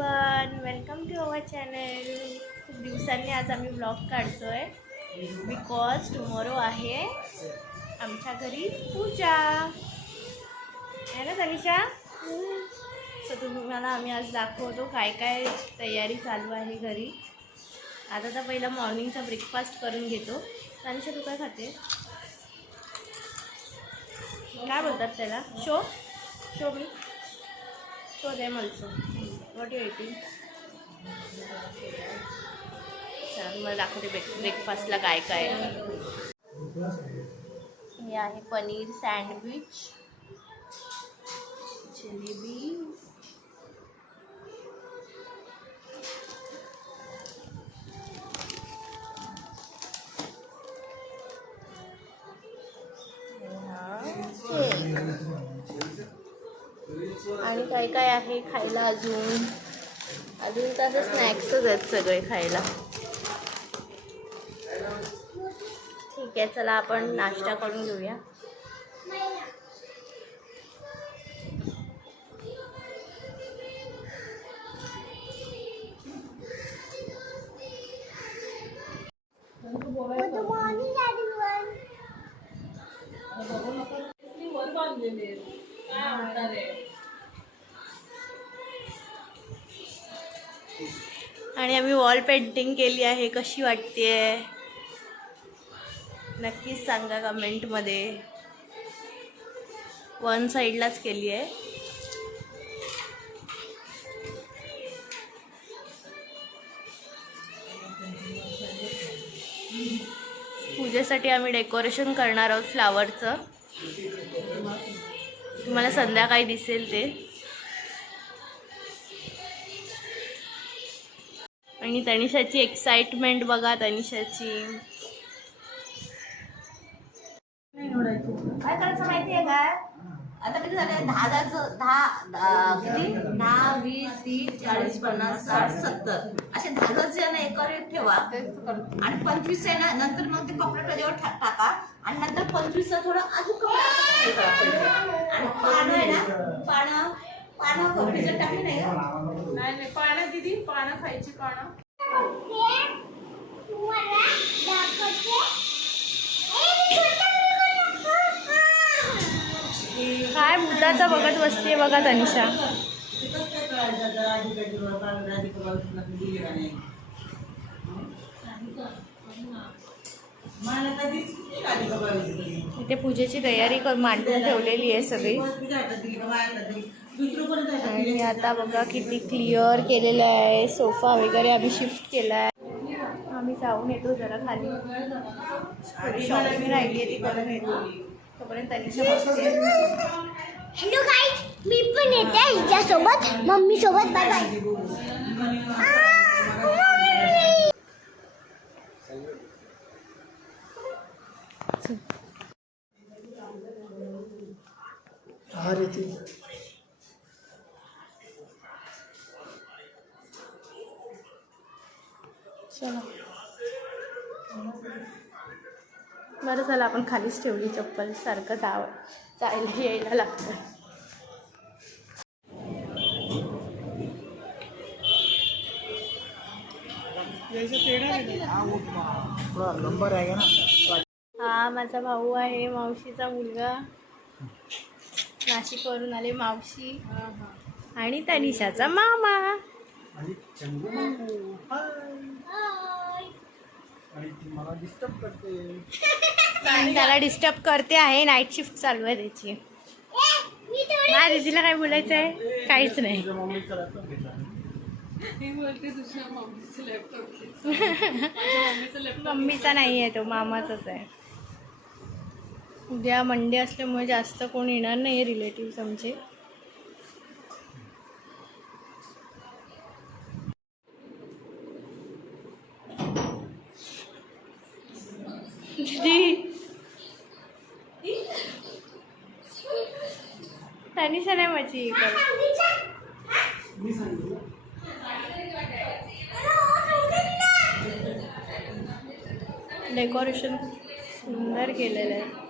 Everyone welcome to our channel खूप दिवसांनी आज आम्ही ब्लॉग काढतो आहे बिकॉज टुमॉरो आहे आमच्या घरी पूजा. आहे ना तनिषा? तर तुम्हाला आम्ही आज दाखवतो काय काय तयारी चालू आहे घरी. आता तर पहिला मॉर्निंगचा ब्रेकफास्ट करून घेतो. तनिषा तू काय खाते? काय बोलतात त्याला? शो? शो मी? शो दे ऑल्सो वॉट यू एटिंग चला मला दाखवते ब्रेक ब्रेकफास्टला काय काय. आहे हे आहे पनीर सँडविच जिलेबी आणि काय काय आहे खायला अजून? अजून तर असं स्नॅक्सच आहेत सगळे खायला. ठीक आहे चला आपण नाश्ता करून घेऊया. आणि आम्ही वॉल पेंटिंग केली आहे कशी वाटते नक्कीच सांगा कमेंटमध्ये वन साईडलाच केली आहे. पूजेसाठी आम्ही डेकोरेशन करणार आहोत फ्लावरचं तुम्हाला संध्याकाळी दिसेल ते. आणि तनिषाची एक्साइटमेंट बघा तनिषाची. काय करायचं माहितीये का? आता किती झाले दहा दहा किती? दहा वीस तीस चाळीस पन्नास साठ सत्तर. असे दहा ना एकावर एक ठेवा. आणि पंचवीस आहे ना नंतर मग ते ठा- टाका. आणि नंतर पंचवीस थोडं अजून हे. आणि पानं आहे ना पानं पानं टाकली नाही का? नाही नाही पानं दीदी पानं खायची पानं काय भूताचा बघत बसते बघा तनिषा. इथे पूजेची तयारी मांडून ठेवलेली आहे सगळी. आणि आता बघा किती क्लिअर केलेलं आहे. सोफा वगैरे आम्ही शिफ्ट केला आहे आम्ही जाऊन येतो जरा खाली. शॉपिंग राहिली आहे ती करून येतो. तोपर्यंत हॅलो गाईज मी पण येते हिच्यासोबत. मम्मी सोबत. बाय बाय चला. बरं चला आपण खालीच ठेवली चप्पल. सारखं जाव. जायला यायला लागतं. हा माझा भाऊ आहे मावशीचा मुलगा. नाशिकवरून आले मावशी. आणि तनिषाचा मामा. आणि त्याला डिस्टर्ब करते आहे. नाईट शिफ्ट चालू आहे त्याची. हा दीदीला काय बोलायचं आहे? काहीच नाही. ती मम्मीचं लॅपटॉप घे. माझ्या मम्मीचं लॅपटॉप मम्मीचा नाही आहे तो मामाचाच आहे. उद्या मंडे असल्यामुळे जास्त कोण येणार नाही रिलेटिव्ह आमचे. दीदी तनिषा नाही माझी डेकोरेशन सुंदर केलेलं आहे.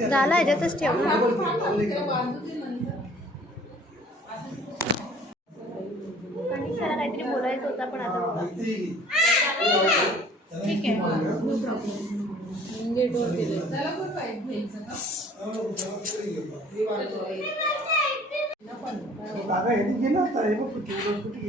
झालं ह्याच्यातच ठेव काहीतरी बोलायचं होतं पण आता. ठीक आहे दादा हे गेला होता हे बघ कुठे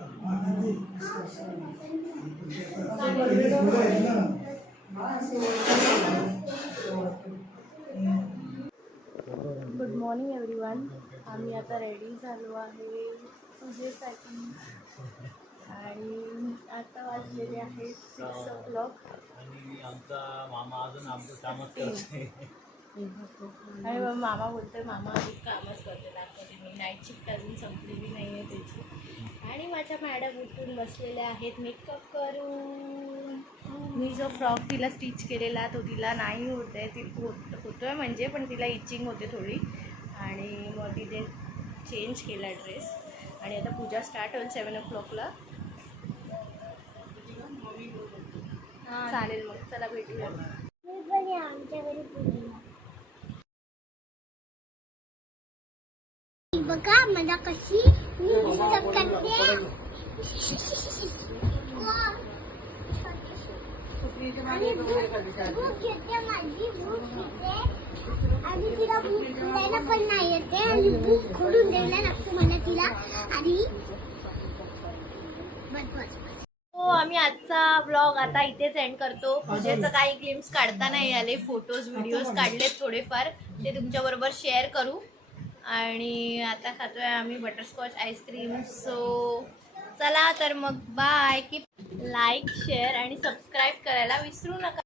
गुड मॉर्निंग एव्हरीवन आम्ही आता रेडी झालो आहे पूजेसाठी. आणि आता वाजलेले आहेत सिक्स ओ क्लॉक आणि आमचा मामा अजून आमचं कामच करते आणि मग मामा बोलतोय मामा अजून कामच करते दाखवते मी नाईट शिफ्ट अजून संपलेली नाही आहे त्याची. आणि माझ्या मॅडम उठून बसलेल्या आहेत मेकअप करून मी जो फ्रॉक तिला स्टिच केलेला तो तिला नाही होत आहे ती होत होतो आहे म्हणजे पण तिला इचिंग होते थोडी. आणि मग तिथे चेंज केला ड्रेस आणि आता पूजा स्टार्ट होईल सेवन ओ क्लॉकला चालेल मग चला भेटूया. आमच्या घरी बघा मला कशी? मी डिस्टर्ब करते. आणि भूक माझी भूक आणि तिला भूक पण नाही येते. आणि भूक खोडून द्यायला मला तिला. आणि हो आम्ही आजचा ब्लॉग आता इथेच एंड करतो. पूजेचं काही क्लिम्स काढता नाही आले. फोटोज व्हिडिओज काढलेत थोडेफार. ते तुमच्याबरोबर शेअर करू. आणि आता खातोय आम्ही बटरस्कॉच आईस्क्रीम सो चला तर मग बाय की लाईक शेअर आणि सबस्क्राईब करायला विसरू नका.